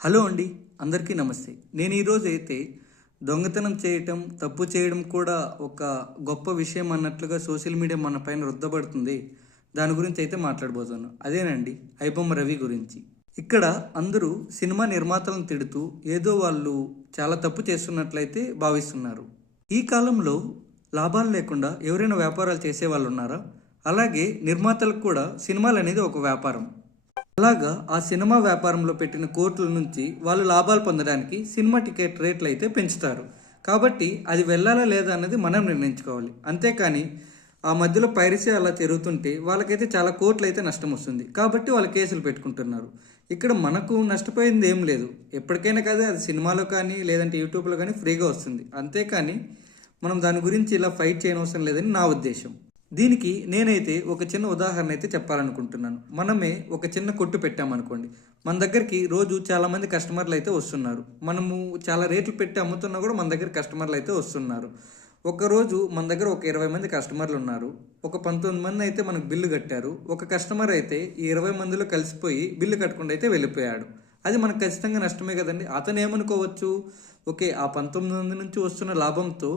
Hello అండి, అందరికీ నమస్తే. నేను ఈరోజు అయితే దొంగతనం చేయటం, తప్పు చేయడం కూడా ఒక గొప్ప విషయం అన్నట్లుగా సోషల్ మీడియా మన పైన రుద్దబడుతుంది. దాని గురించి అయితే మాట్లాడబోతున్నాను. అదేనండి, ఐబొమ్మ రవి గురించి. ఇక్కడ అందరూ సినిమా నిర్మాతలను తిడుతూ ఏదో వాళ్ళు చాలా తప్పు చేస్తున్నట్లయితే భావిస్తున్నారు. ఈ కాలంలో లాభాలు లేకుండా ఎవరైనా వ్యాపారాలు చేసే వాళ్ళు ఉన్నారా? అలాగే నిర్మాతలకు కూడా సినిమాలు అనేది ఒక వ్యాపారం. అలాగా ఆ సినిమా వ్యాపారంలో పెట్టిన కోట్ల నుంచి వాళ్ళు లాభాలు పొందడానికి సినిమా టికెట్ రేట్లు అయితే పెంచుతారు. కాబట్టి అది వెళ్ళాలా లేదా అన్నది మనం నిర్ణయించుకోవాలి. అంతేకాని ఆ మధ్యలో పైరసీ అలా జరుగుతుంటే వాళ్ళకైతే చాలా కోట్లు అయితే నష్టం వస్తుంది. కాబట్టి వాళ్ళు కేసులు పెట్టుకుంటున్నారు. ఇక్కడ మనకు నష్టపోయింది ఏం లేదు. ఎప్పటికైనా కదా అది సినిమాలో కానీ లేదంటే యూట్యూబ్లో కానీ ఫ్రీగా వస్తుంది. అంతేకాని మనం దాని గురించి ఇలా ఫైట్ చేయనవసరం లేదని నా ఉద్దేశం. దీనికి నేనైతే ఒక చిన్న ఉదాహరణ అయితే చెప్పాలనుకుంటున్నాను. మనమే ఒక చిన్న కొట్టు పెట్టామనుకోండి. మన దగ్గరికి రోజు చాలామంది కస్టమర్లు అయితే వస్తున్నారు. మనము చాలా రేట్లు పెట్టి అమ్ముతున్నా కూడా మన దగ్గర కస్టమర్లు అయితే వస్తున్నారు. ఒకరోజు మన దగ్గర ఒక 20 మంది కస్టమర్లు ఉన్నారు. ఒక 19 మంది అయితే మనకు బిల్లు కట్టారు. ఒక కస్టమర్ అయితే ఈ 20 మందిలో కలిసిపోయి బిల్లు కట్టకుండా అయితే వెళ్ళిపోయాడు. అది మనకు ఖచ్చితంగా నష్టమే కదండి. అతను ఏమనుకోవచ్చు, ఓకే ఆ 19 మంది నుంచి వస్తున్న లాభంతో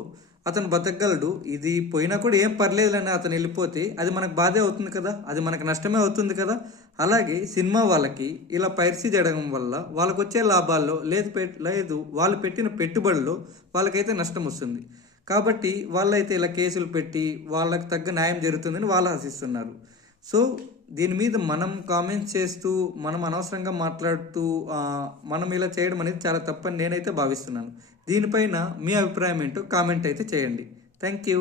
అతను బతకగలడు, ఇది పోయినా కూడా ఏం పర్లేదులని అతను వెళ్ళిపోతే అది మనకు బాధే అవుతుంది కదా, అది మనకు నష్టమే అవుతుంది కదా. అలాగే సినిమా వాళ్ళకి ఇలా పైరసీ జరగడం వల్ల వాళ్ళకు వచ్చే లాభాల్లో లేదు వాళ్ళు పెట్టిన పెట్టుబడుల్లో వాళ్ళకైతే నష్టం వస్తుంది. కాబట్టి వాళ్ళైతే ఇలా కేసులు పెట్టి వాళ్ళకి తగ్గ న్యాయం జరుగుతుందని వాళ్ళు ఆశిస్తున్నారు. సో దీని మీద మనం కామెంట్స్ చేస్తూ మనం అనవసరంగా మాట్లాడుతూ మనం ఇలా చేయడం అనేది చాలా తప్పని నేనైతే భావిస్తున్నాను. దీనిపైన మీ అభిప్రాయం ఏంటో కామెంట్ అయితే చేయండి. Thank you.